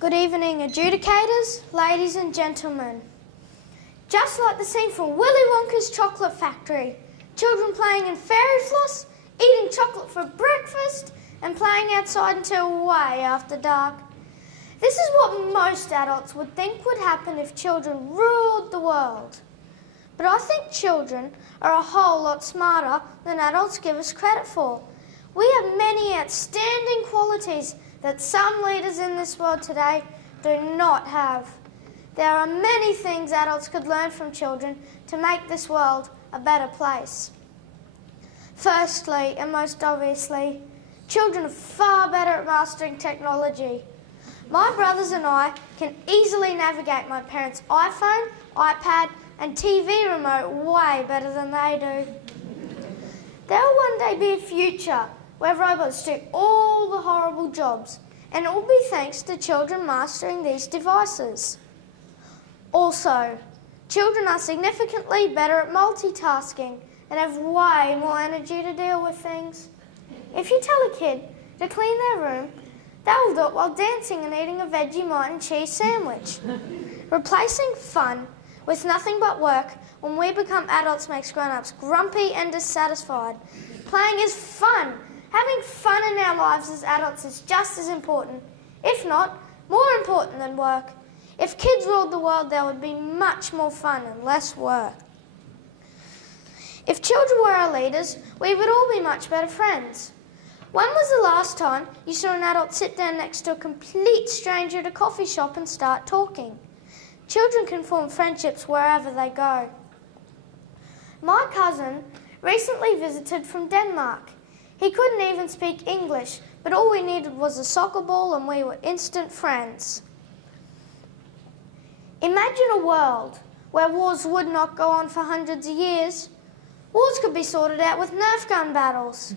Good evening, adjudicators, ladies and gentlemen. Just like the scene from Willy Wonka's Chocolate Factory, children playing in fairy floss, eating chocolate for breakfast, and playing outside until way after dark. This is what most adults would think would happen if children ruled the world. But I think children are a whole lot smarter than adults give us credit for. We have many outstanding qualities that some leaders in this world today do not have. There are many things adults could learn from children to make this world a better place. Firstly, and most obviously, children are far better at mastering technology. My brothers and I can easily navigate my parents' iPhone, iPad and TV remote way better than they do. There will one day be a future where robots do all the horrible jobs, and it will be thanks to children mastering these devices. Also, children are significantly better at multitasking and have way more energy to deal with things. If you tell a kid to clean their room, they will do it while dancing and eating a Vegemite and cheese sandwich. Replacing fun with nothing but work when we become adults makes grown-ups grumpy and dissatisfied. Playing is fun. Having fun in our lives as adults is just as important, if not more important than work. If kids ruled the world, there would be much more fun and less work. If children were our leaders, we would all be much better friends. When was the last time you saw an adult sit down next to a complete stranger at a coffee shop and start talking? Children can form friendships wherever they go. My cousin recently visited from Denmark. He couldn't even speak English, but all we needed was a soccer ball and we were instant friends. Imagine a world where wars would not go on for hundreds of years. Wars could be sorted out with Nerf gun battles.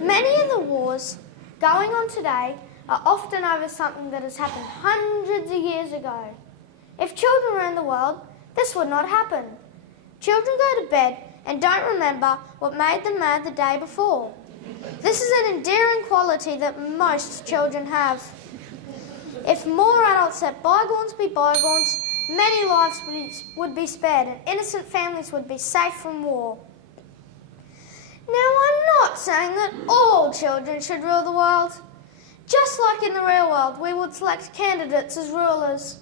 Many of the wars going on today are often over something that has happened hundreds of years ago. If children were in the world, this would not happen. Children go to bed and don't remember what made them mad the day before. This is an endearing quality that most children have. If more adults let bygones be bygones, many lives would be spared and innocent families would be safe from war. Now, I'm not saying that all children should rule the world. Just like in the real world, we would select candidates as rulers.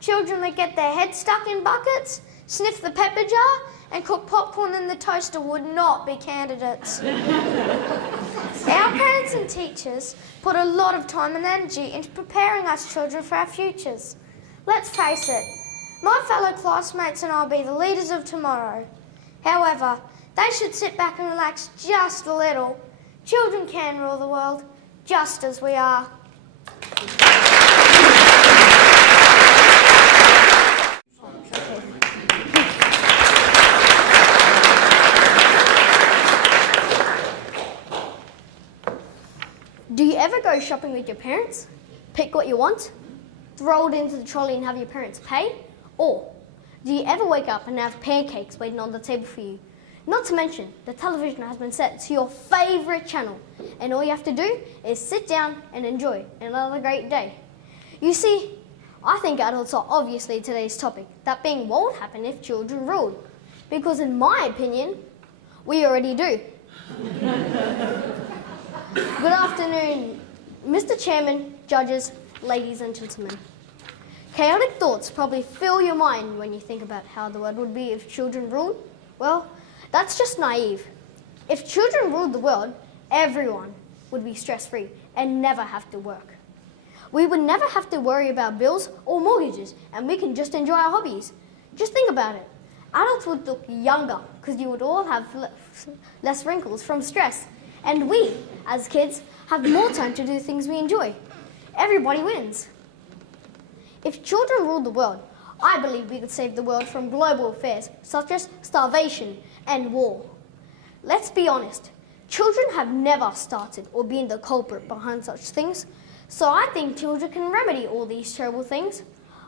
Children that get their heads stuck in buckets, sniff the pepper jar, and cook popcorn in the toaster would not be candidates. Our parents and teachers put a lot of time and energy into preparing us children for our futures. Let's face it, my fellow classmates and I will be the leaders of tomorrow. However, they should sit back and relax just a little. Children can rule the world, just as we are. Do you ever go shopping with your parents? Pick what you want, throw it into the trolley and have your parents pay? Or do you ever wake up and have pancakes waiting on the table for you? Not to mention, the television has been set to your favourite channel and all you have to do is sit down and enjoy another great day. You see, I think adults are obviously today's topic, that being what would happen if children ruled. Because in my opinion, we already do. Good afternoon, Mr. Chairman, judges, ladies and gentlemen. Chaotic thoughts probably fill your mind when you think about how the world would be if children ruled. Well, that's just naive. If children ruled the world, everyone would be stress-free and never have to work. We would never have to worry about bills or mortgages, and we can just enjoy our hobbies. Just think about it. Adults would look younger because you would all have less wrinkles from stress. And we, as kids, have more time to do things we enjoy. Everybody wins. If children ruled the world, I believe we could save the world from global affairs such as starvation and war. Let's be honest, children have never started or been the culprit behind such things, so I think children can remedy all these terrible things.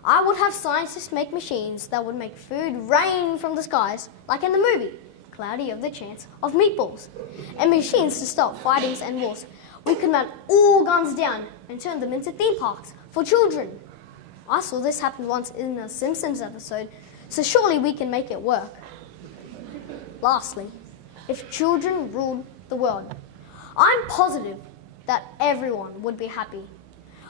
I would have scientists make machines that would make food rain from the skies, like in the movie Cloudy of the Chance of Meatballs, and machines to stop fightings and wars. We could melt all guns down and turn them into theme parks for children. I saw this happen once in a Simpsons episode, so surely we can make it work. Lastly, if children ruled the world, I'm positive that everyone would be happy.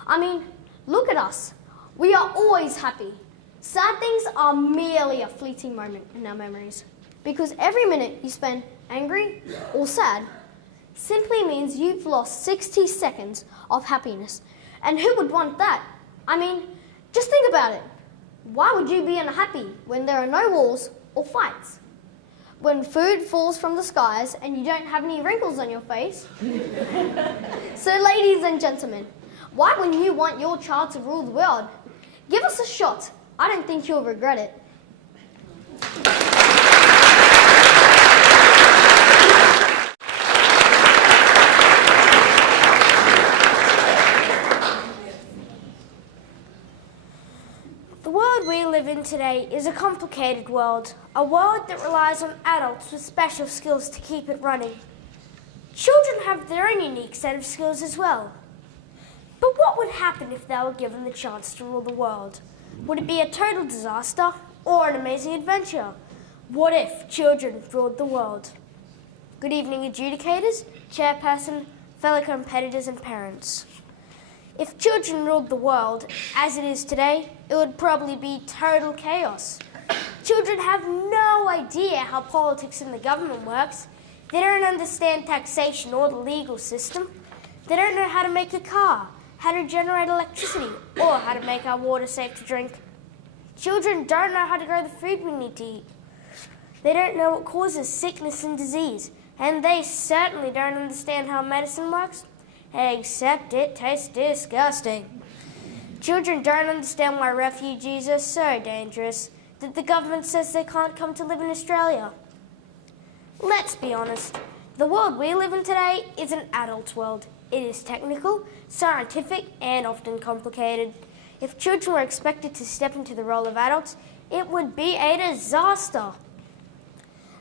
I mean, look at us. We are always happy. Sad things are merely a fleeting moment in our memories, because every minute you spend angry or sad simply means you've lost 60 seconds of happiness. And who would want that? I mean, just think about it. Why would you be unhappy when there are no wars or fights? When food falls from the skies and you don't have any wrinkles on your face? So ladies and gentlemen, why wouldn't you want your child to rule the world? Give us a shot. I don't think you'll regret it. The world we live in today is a complicated world, a world that relies on adults with special skills to keep it running. Children have their own unique set of skills as well. But what would happen if they were given the chance to rule the world? Would it be a total disaster or an amazing adventure? What if children ruled the world? Good evening, adjudicators, chairperson, fellow competitors and parents. If children ruled the world as it is today, it would probably be total chaos. Children have no idea how politics and the government works. They don't understand taxation or the legal system. They don't know how to make a car, how to generate electricity, or how to make our water safe to drink. Children don't know how to grow the food we need to eat. They don't know what causes sickness and disease, and they certainly don't understand how medicine works, except it tastes disgusting. Children don't understand why refugees are so dangerous that the government says they can't come to live in Australia. Let's be honest, the world we live in today is an adult's world. It is technical, scientific, and often complicated. If children were expected to step into the role of adults, it would be a disaster.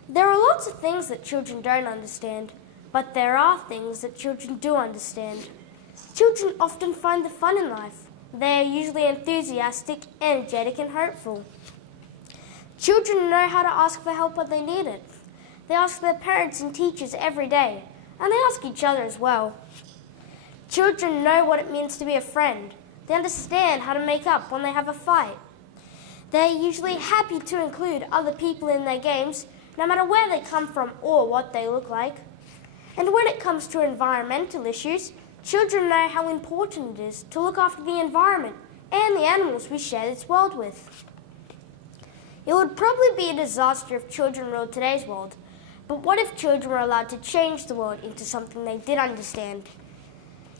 There are lots of things that children don't understand, but there are things that children do understand. Children often find the fun in life. They are usually enthusiastic, energetic, and hopeful. Children know how to ask for help when they need it. They ask their parents and teachers every day, and they ask each other as well. Children know what it means to be a friend. They understand how to make up when they have a fight. They are usually happy to include other people in their games, no matter where they come from or what they look like. And when it comes to environmental issues, children know how important it is to look after the environment and the animals we share this world with. It would probably be a disaster if children ruled today's world, but what if children were allowed to change the world into something they did understand?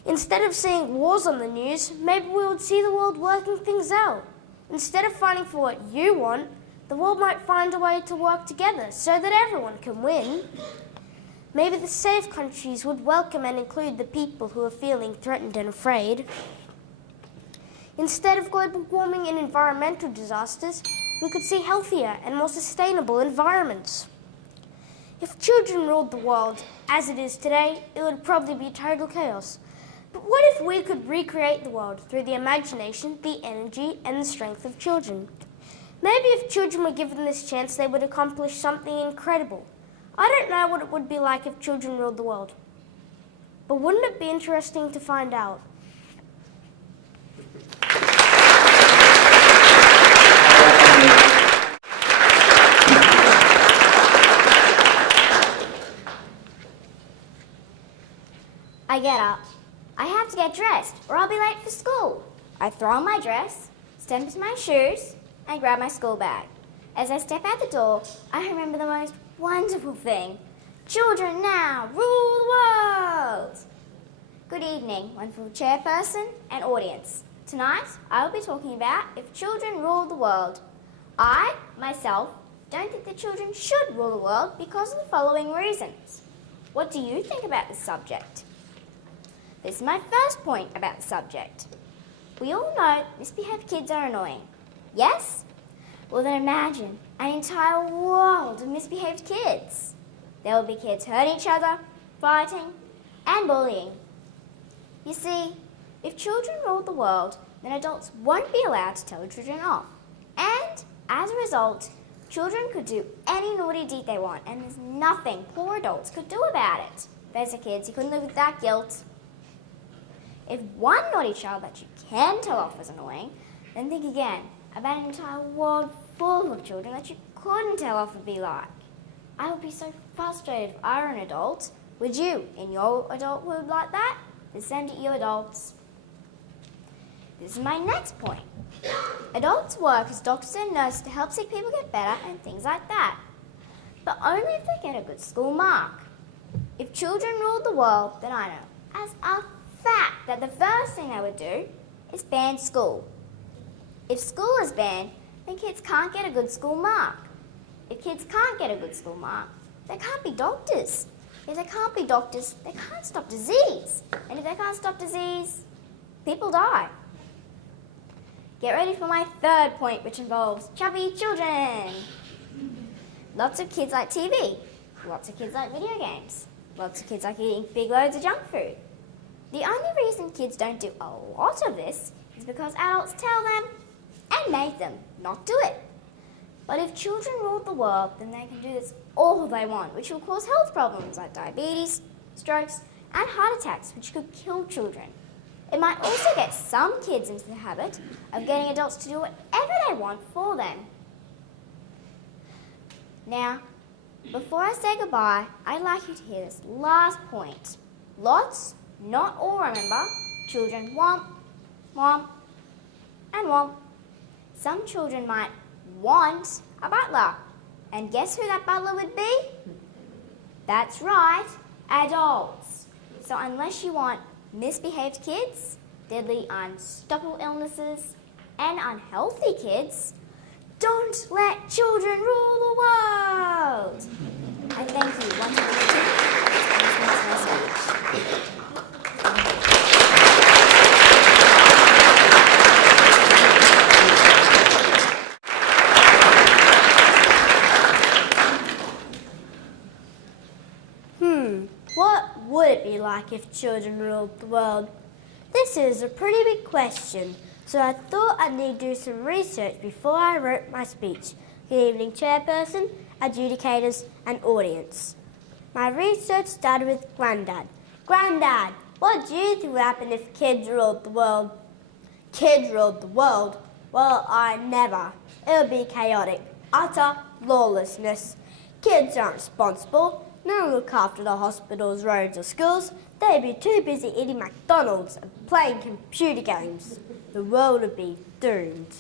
Instead of seeing wars on the news, maybe we would see the world working things out. Instead of fighting for what you want, the world might find a way to work together so that everyone can win. Maybe the safe countries would welcome and include the people who are feeling threatened and afraid. Instead of global warming and environmental disasters, we could see healthier and more sustainable environments. If children ruled the world as it is today, it would probably be total chaos. But what if we could recreate the world through the imagination, the energy, and the strength of children? Maybe if children were given this chance, they would accomplish something incredible. I don't know what it would be like if children ruled the world. But wouldn't it be interesting to find out? I get up. I have to get dressed or I'll be late for school. I throw on my dress, step into my shoes, and grab my school bag. As I step out the door, I remember the most wonderful thing. Children now rule the world. Good evening, wonderful chairperson and audience. Tonight, I will be talking about if children ruled the world. I, myself, don't think that children should rule the world because of the following reasons. What do you think about this subject? This is my first point about the subject. We all know misbehaved kids are annoying. Yes? Well then imagine an entire world of misbehaved kids. There will be kids hurting each other, fighting, and bullying. You see, if children ruled the world, then adults won't be allowed to tell children off. And as a result, children could do any naughty deed they want, and there's nothing poor adults could do about it. There's the kids, you couldn't live with that guilt. If one naughty child that you can tell off is annoying, then think again about an entire world full of children that you couldn't tell off would be like. I would be so frustrated if I were an adult. Would you, in your adulthood like that? The same to you adults. This is my next point. Adults work as doctors and nurses to help sick people get better and things like that. But only if they get a good school mark. If children ruled the world, then I know as a fact that the first thing they would do is ban school. If school is banned, then kids can't get a good school mark. If kids can't get a good school mark, they can't be doctors. If they can't be doctors, they can't stop disease. And if they can't stop disease, people die. Get ready for my third point, which involves chubby children. Lots of kids like TV. Lots of kids like video games. Lots of kids like eating big loads of junk food. The only reason kids don't do a lot of this is because adults tell them and make them not do it. But if children ruled the world, then they can do this all they want, which will cause health problems like diabetes, strokes, and heart attacks, which could kill children. It might also get some kids into the habit of getting adults to do whatever they want for them. Now, before I say goodbye, I'd like you to hear this last point. Lots, not all, remember, children want, and want. Some children might want a butler. And guess who that butler would be? That's right, adults. So unless you want misbehaved kids, deadly unstoppable illnesses, and unhealthy kids, don't let children rule the world. I thank you once again. What would it be like if children ruled the world? This is a pretty big question, so I thought I'd need to do some research before I wrote my speech. Good evening, chairperson, adjudicators, and audience. My research started with Grandad. Grandad, what do you think would happen if kids ruled the world? Kids ruled the world? Well, I never. It would be chaotic, utter lawlessness. Kids aren't responsible. No one look after the hospitals, roads or schools. They'd be too busy eating McDonald's and playing computer games. The world would be doomed.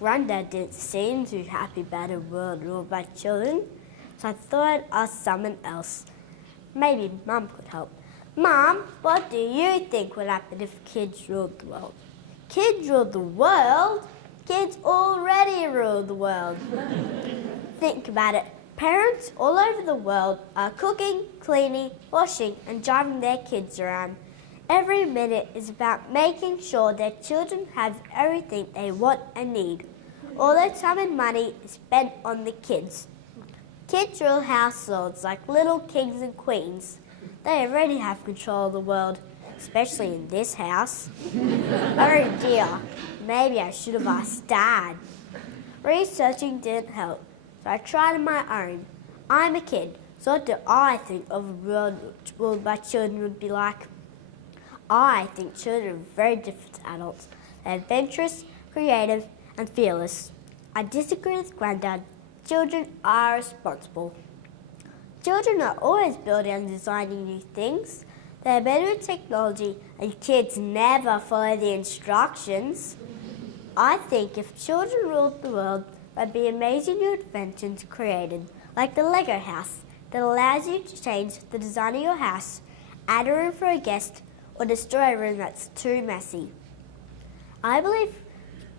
Grandad didn't seem too happy about a world ruled by children, so I thought I'd ask someone else. Maybe Mum could help. Mum, what do you think would happen if kids ruled the world? Kids ruled the world? Kids already rule the world. Think about it. Parents all over the world are cooking, cleaning, washing and driving their kids around. Every minute is about making sure their children have everything they want and need. All their time and money is spent on the kids. Kids rule households like little kings and queens. They already have control of the world, especially in this house. Oh dear, maybe I should have asked Dad. Researching didn't help. So I tried on my own. I'm a kid, so what do I think of a world ruled by children would be like? I think children are very different to adults. They're adventurous, creative, and fearless. I disagree with Grandad. Children are responsible. Children are always building and designing new things. They're better at technology, and kids never follow the instructions. I think if children ruled the world, there'd be amazing new inventions created, like the Lego house, that allows you to change the design of your house, add a room for a guest, or destroy a room that's too messy. I believe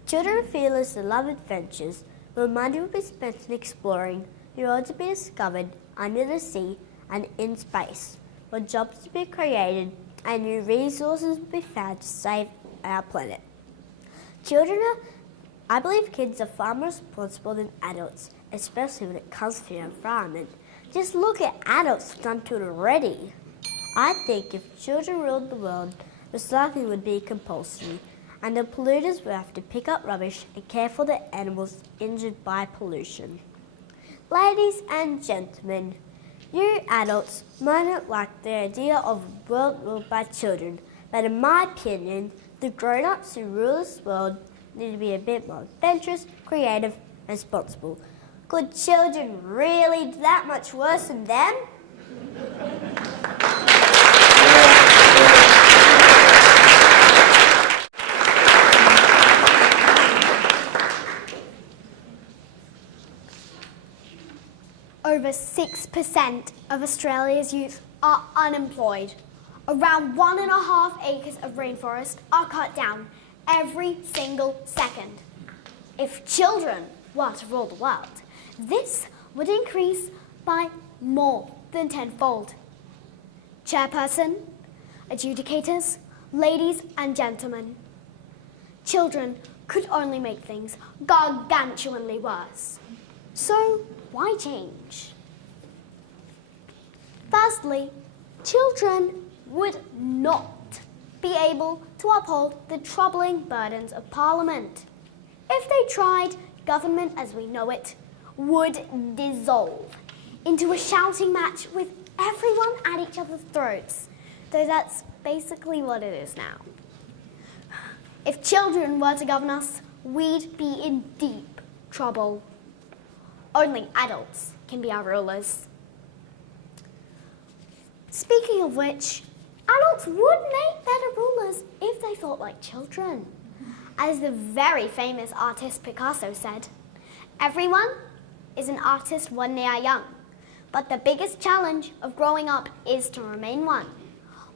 children are fearless and love adventures, where money will be spent in exploring, new worlds will be discovered under the sea and in space, where jobs will be created and new resources will be found to save our planet. I believe kids are far more responsible than adults, especially when it comes to the environment. Just look at adults who've done to it already. I think if children ruled the world, recycling would be compulsory. and the polluters will have to pick up rubbish and care for the animals injured by pollution. Ladies and gentlemen, you adults might not like the idea of a world ruled by children, but in my opinion, the grown-ups who rule this world need to be a bit more adventurous, creative, and responsible. Could children really do that much worse than them? Over 6% of Australia's youth are unemployed. Around 1.5 acres of rainforest are cut down every single second. If children were to rule the world, this would increase by more than tenfold. Chairperson, adjudicators, ladies and gentlemen, children could only make things gargantuanly worse. So why change? Firstly, children would not be able to uphold the troubling burdens of Parliament. If they tried, government as we know it would dissolve into a shouting match with everyone at each other's throats, though that's basically what it is now. If children were to govern us, we'd be in deep trouble. Only adults can be our rulers. Speaking of which, adults would make better rulers if they thought like children. As the very famous artist Picasso said, everyone is an artist when they are young, but the biggest challenge of growing up is to remain one.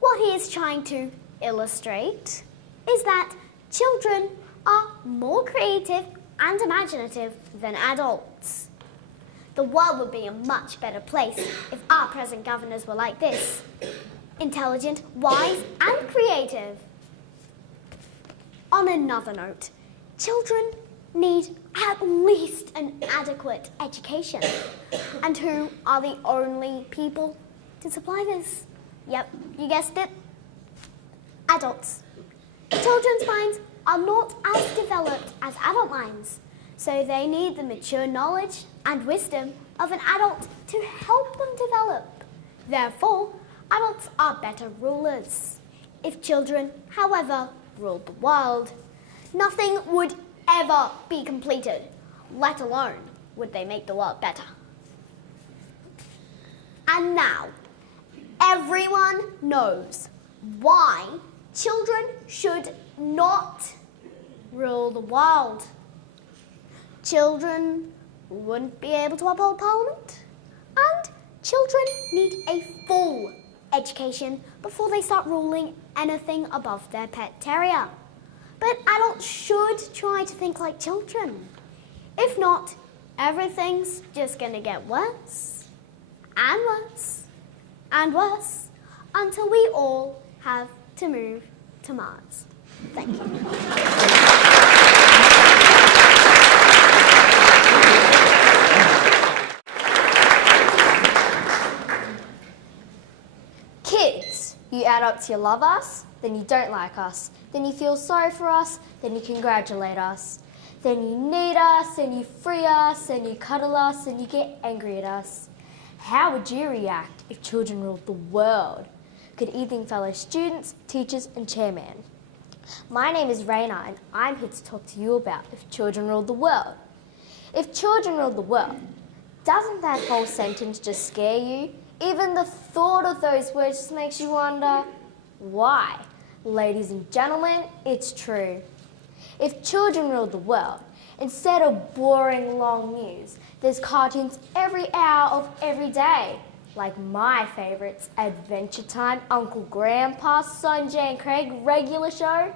What he is trying to illustrate is that children are more creative and imaginative than adults. The world would be a much better place if our present governors were like this: intelligent, wise, and creative. On another note, children need at least an adequate education. And who are the only people to supply this? Yep, you guessed it, adults. Children's minds are not as developed as adult minds, so they need the mature knowledge and wisdom of an adult to help them develop. Therefore, adults are better rulers. If children, however, ruled the world, nothing would ever be completed, let alone would they make the world better. And now, everyone knows why children should not rule the world. Children wouldn't be able to uphold Parliament, and children need a full education before they start ruling anything above their pet terrier. But adults should try to think like children. If not, everything's just going to get worse and worse and worse until we all have to move to Mars. Thank you. Kids, you adults, you love us, then you don't like us, then you feel sorry for us, then you congratulate us, then you need us, then you free us, then you cuddle us, then you get angry at us. How would you react if children ruled the world? Good evening, fellow students, teachers and chairman. My name is Raina and I'm here to talk to you about if children ruled the world. If children ruled the world, doesn't that whole sentence just scare you? Even the thought of those words just makes you wonder, why? Ladies and gentlemen, it's true. If children ruled the world, instead of boring long news, there's cartoons every hour of every day. Like my favourites, Adventure Time, Uncle Grandpa, Sanjay and Craig, regular show.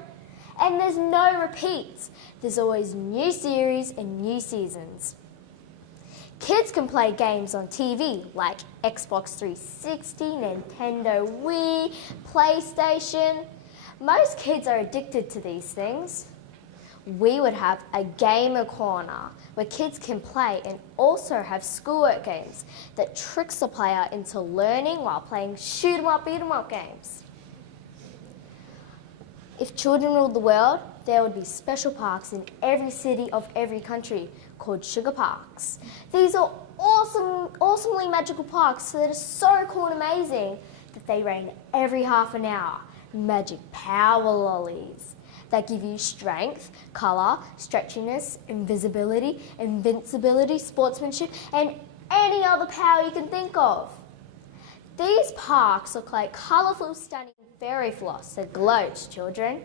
And there's no repeats. There's always new series and new seasons. Kids can play games on TV like Xbox 360, Nintendo Wii, PlayStation. Most kids are addicted to these things. We would have a gamer corner where kids can play and also have schoolwork games that tricks the player into learning while playing shoot 'em up, beat 'em up games. If children ruled the world, there would be special parks in every city of every country called sugar parks. These are awesomely magical parks that are so cool and amazing that they rain every half an hour. Magic power lollies that give you strength, colour, stretchiness, invisibility, invincibility, sportsmanship, and any other power you can think of. These parks look like colourful, stunning fairy floss that glows, children.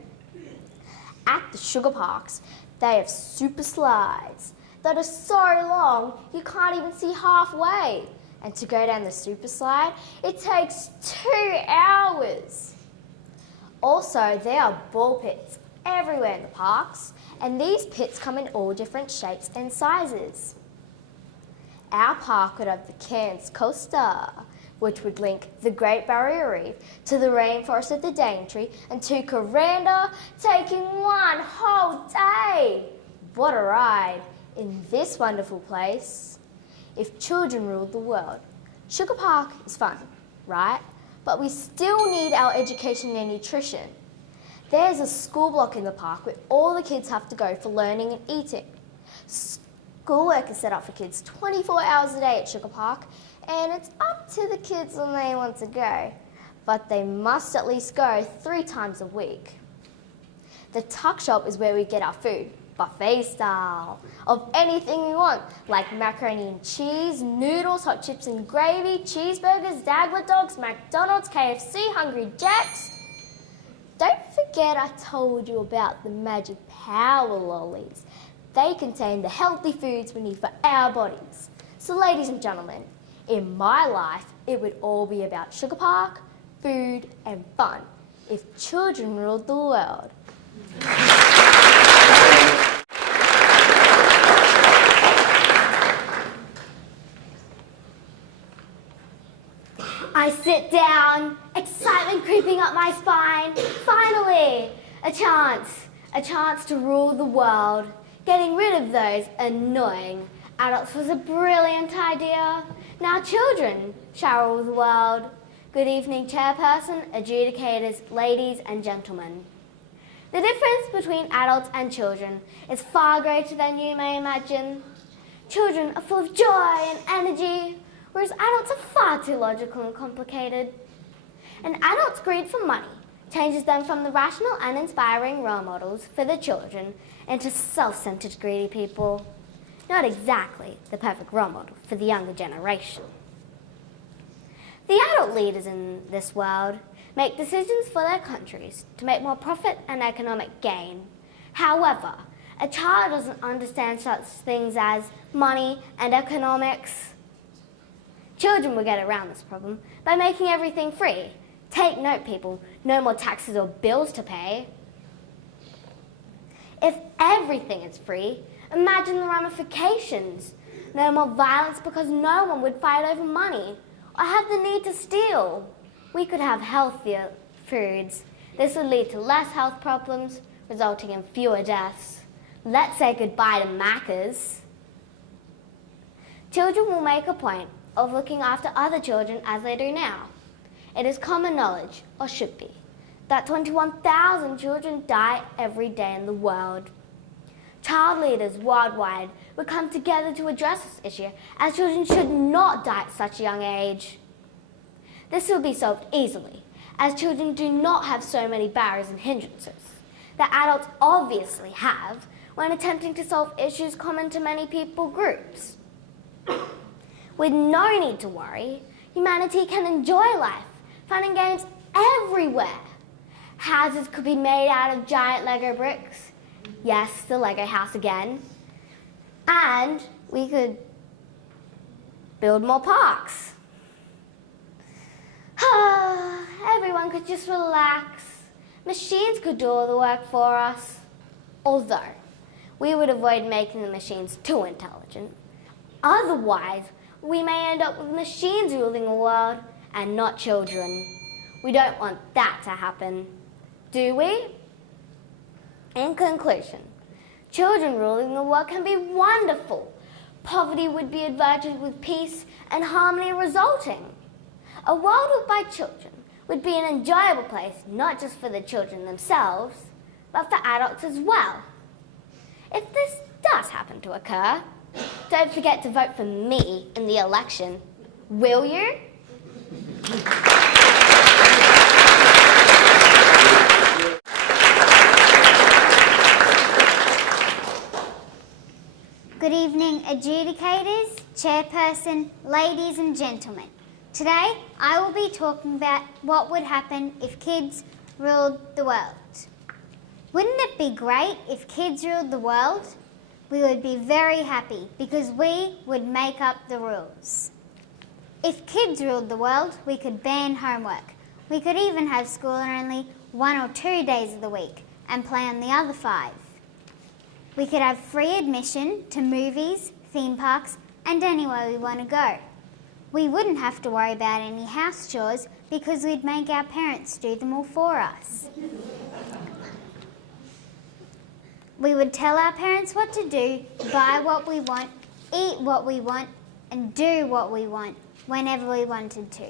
At the sugar parks, they have super slides that are so long you can't even see halfway. And to go down the super slide, it takes 2 hours. Also, there are ball pits everywhere in the parks, and these pits come in all different shapes and sizes. Our park would have the Cairns coaster, which would link the Great Barrier Reef to the rainforest of the Daintree and to Kuranda, taking 1 whole day. What a ride in this wonderful place. If children ruled the world, Sugar Park is fun, right? But we still need our education and nutrition. There's a school block in the park where all the kids have to go for learning and eating. Schoolwork is set up for kids 24 hours a day at Sugar Park, and it's up to the kids when they want to go. But they must at least go 3 times a week. The tuck shop is where we get our food, buffet style, of anything we want, like macaroni and cheese, noodles, hot chips and gravy, cheeseburgers, Dagwood dogs, McDonald's, KFC, Hungry Jacks. Don't forget I told you about the magic power lollies. They contain the healthy foods we need for our bodies. So ladies and gentlemen, in my life, it would all be about Sugar Park, food and fun, if children ruled the world. I sit down, excitement creeping up my spine. Finally, a chance to rule the world. Getting rid of those annoying adults was a brilliant idea. Now children shall rule the world. Good evening, chairperson, adjudicators, ladies and gentlemen. The difference between adults and children is far greater than you may imagine. Children are full of joy and energy, whereas adults are far too logical and complicated. An adult's greed for money changes them from the rational and inspiring role models for the children into self-centered greedy people. Not exactly the perfect role model for the younger generation. The adult leaders in this world make decisions for their countries to make more profit and economic gain. However, a child doesn't understand such things as money and economics. Children will get around this problem by making everything free. Take note, people, no more taxes or bills to pay. If everything is free, imagine the ramifications. No more violence because no one would fight over money or have the need to steal. We could have healthier foods. This would lead to less health problems, resulting in fewer deaths. Let's say goodbye to Maccas. Children will make a point of looking after other children as they do now. It is common knowledge, or should be, that 21,000 children die every day in the world. Child leaders worldwide would come together to address this issue, as children should not die at such a young age. This will be solved easily, as children do not have so many barriers and hindrances that adults obviously have when attempting to solve issues common to many people groups. With no need to worry, humanity can enjoy life, fun and games everywhere. Houses could be made out of giant Lego bricks. Yes, the Lego house again. And we could build more parks. Everyone could just relax. Machines could do all the work for us. Although, we would avoid making the machines too intelligent. Otherwise, we may end up with machines ruling the world and not children. We don't want that to happen, do we? In conclusion, children ruling the world can be wonderful. Poverty would be averted with peace and harmony resulting. A world ruled by children would be an enjoyable place, not just for the children themselves, but for adults as well. If this does happen to occur, don't forget to vote for me in the election. Will you? Good evening, adjudicators, chairperson, ladies and gentlemen. Today, I will be talking about what would happen if kids ruled the world. Wouldn't it be great if kids ruled the world? We would be very happy because we would make up the rules. If kids ruled the world, we could ban homework. We could even have school on only 1 or 2 days of the week and play on the other 5. We could have free admission to movies, theme parks, and anywhere we want to go. We wouldn't have to worry about any house chores because we'd make our parents do them all for us. We would tell our parents what to do, buy what we want, eat what we want, and do what we want whenever we wanted to.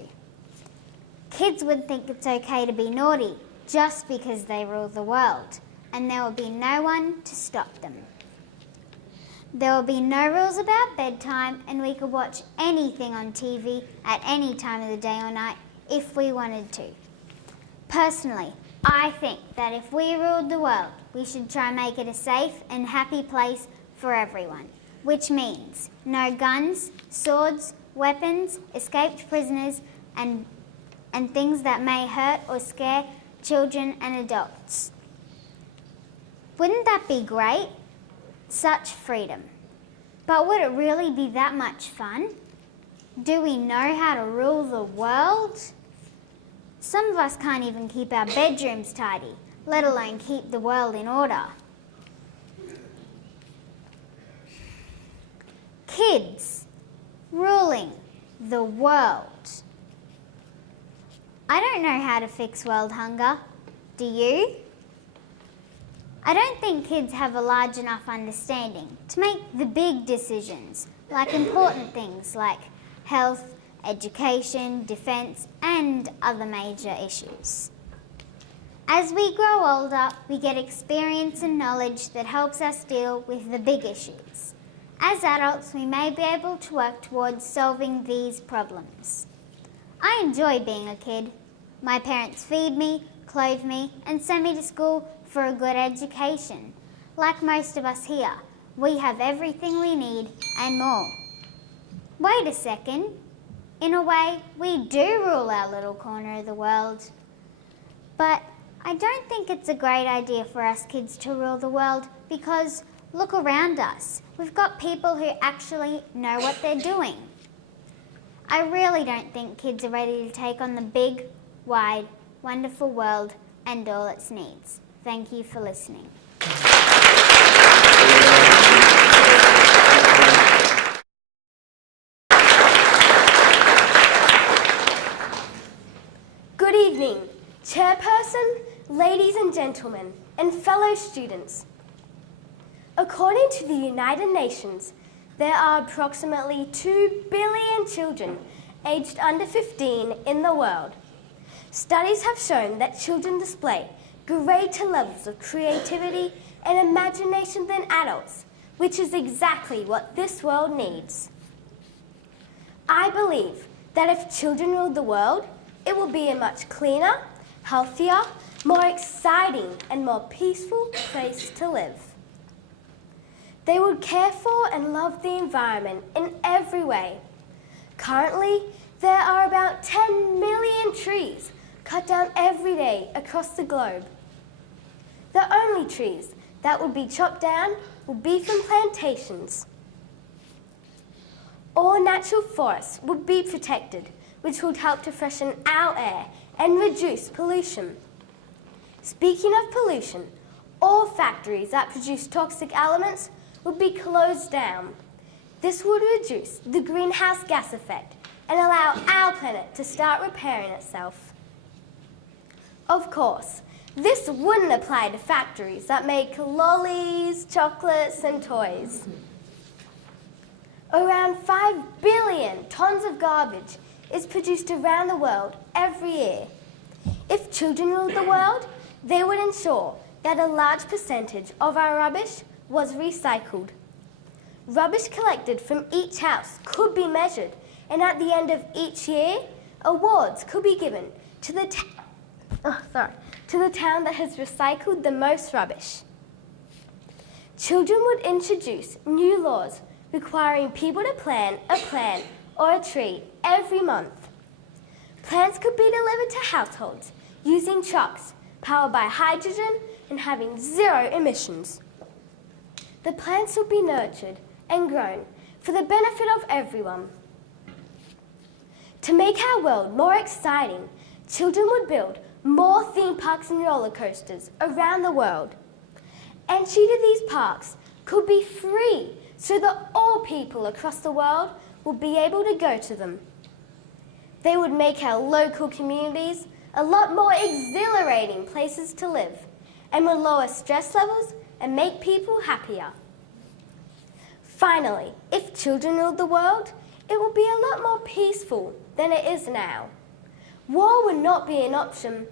Kids would think it's okay to be naughty just because they rule the world, and there would be no one to stop them. There would be no rules about bedtime, and we could watch anything on TV at any time of the day or night if we wanted to. Personally, I think that if we ruled the world, we should try and make it a safe and happy place for everyone, which means no guns, swords, weapons, escaped prisoners, and things that may hurt or scare children and adults. Wouldn't that be great? Such freedom. But would it really be that much fun? Do we know how to rule the world? Some of us can't even keep our bedrooms tidy, let alone keep the world in order. Kids ruling the world. I don't know how to fix world hunger. Do you? I don't think kids have a large enough understanding to make the big decisions, like important things like health, education, defence, and other major issues. As we grow older, we get experience and knowledge that helps us deal with the big issues. As adults, we may be able to work towards solving these problems. I enjoy being a kid. My parents feed me, clothe me, and send me to school for a good education. Like most of us here, we have everything we need and more. Wait a second. In a way, we do rule our little corner of the world. But I don't think it's a great idea for us kids to rule the world because look around us. We've got people who actually know what they're doing. I really don't think kids are ready to take on the big, wide, wonderful world and all its needs. Thank you for listening. Good evening, Chairperson, ladies and gentlemen, and fellow students. According to the United Nations, there are approximately 2 billion children aged under 15 in the world. Studies have shown that children display greater levels of creativity and imagination than adults, which is exactly what this world needs. I believe that if children ruled the world, it will be a much cleaner, healthier, more exciting, and more peaceful place to live. They would care for and love the environment in every way. Currently, there are about 10 million trees cut down every day across the globe. The only trees that would be chopped down will be from plantations. All natural forests would be protected, which would help to freshen our air and reduce pollution. Speaking of pollution, all factories that produce toxic elements would be closed down. This would reduce the greenhouse gas effect and allow our planet to start repairing itself. Of course, this wouldn't apply to factories that make lollies, chocolates, and toys. Around 5 billion tons of garbage is produced around the world every year. If children ruled the world, they would ensure that a large percentage of our rubbish was recycled. Rubbish collected from each house could be measured, and at the end of each year, awards could be given to the town that has recycled the most rubbish. Children would introduce new laws requiring people to plant a plant or a tree every month. Plants could be delivered to households using trucks powered by hydrogen and having 0 emissions. The plants would be nurtured and grown for the benefit of everyone. To make our world more exciting, children would build more theme parks and roller coasters around the world. Entry to these parks could be free so that all people across the world would be able to go to them. They would make our local communities a lot more exhilarating places to live and would lower stress levels and make people happier. Finally, if children ruled the world, it would be a lot more peaceful than it is now. War would not be an option.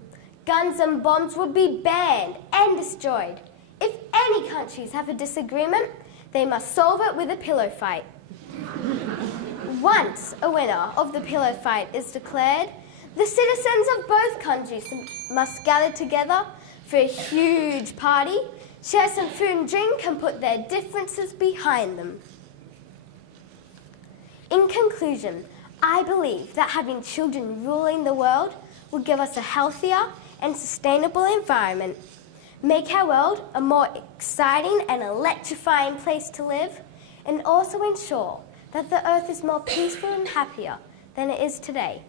Guns and bombs would be banned and destroyed. If any countries have a disagreement, they must solve it with a pillow fight. Once a winner of the pillow fight is declared, the citizens of both countries must gather together for a huge party, share some food and drink, and put their differences behind them. In conclusion, I believe that having children ruling the world will give us a healthier and sustainable environment, make our world a more exciting and electrifying place to live, and also ensure that the earth is more peaceful and happier than it is today.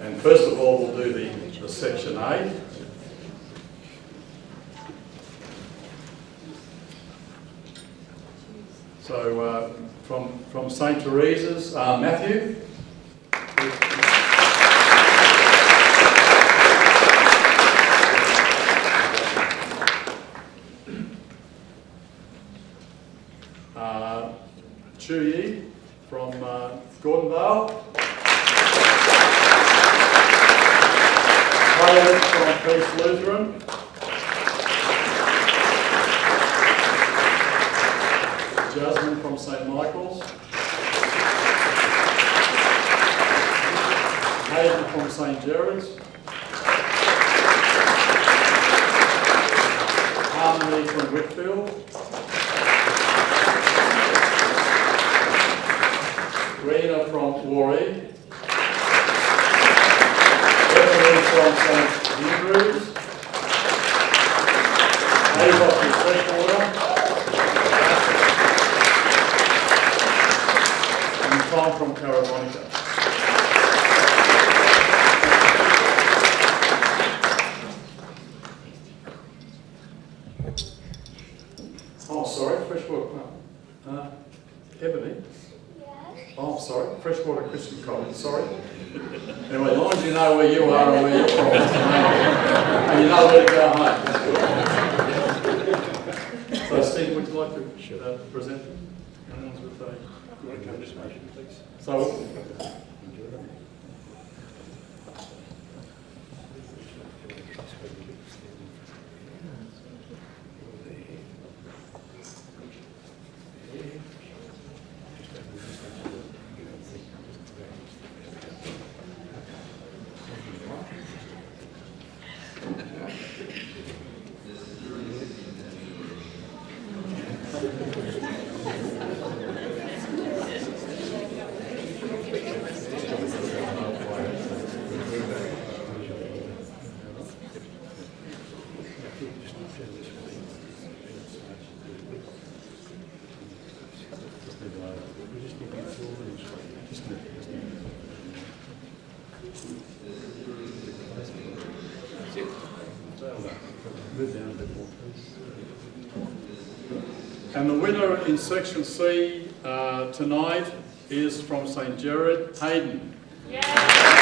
And first of all, we'll do the section A. So from St. Teresa's, Matthew. Chuyi from Gordondale. Caleb from Peace Lutheran. Jasmine from St. Michael's. Hayden from St. Gerard's. Harmony from Whitfield. Rena from Warrie. Bethany from St. Andrews. Ava from Freshwater. And Tom from Carbonica. Oh, sorry, Freshwater. Ebony. Oh, sorry, Freshwater Christian College, sorry. Anyway, as long as you know where you are and where you're from, and you know where to go home. So, Steve, would you like to present anyone's with a demonstration, please? So, and the winner in section C tonight is from St. Gerard, Hayden. Yeah.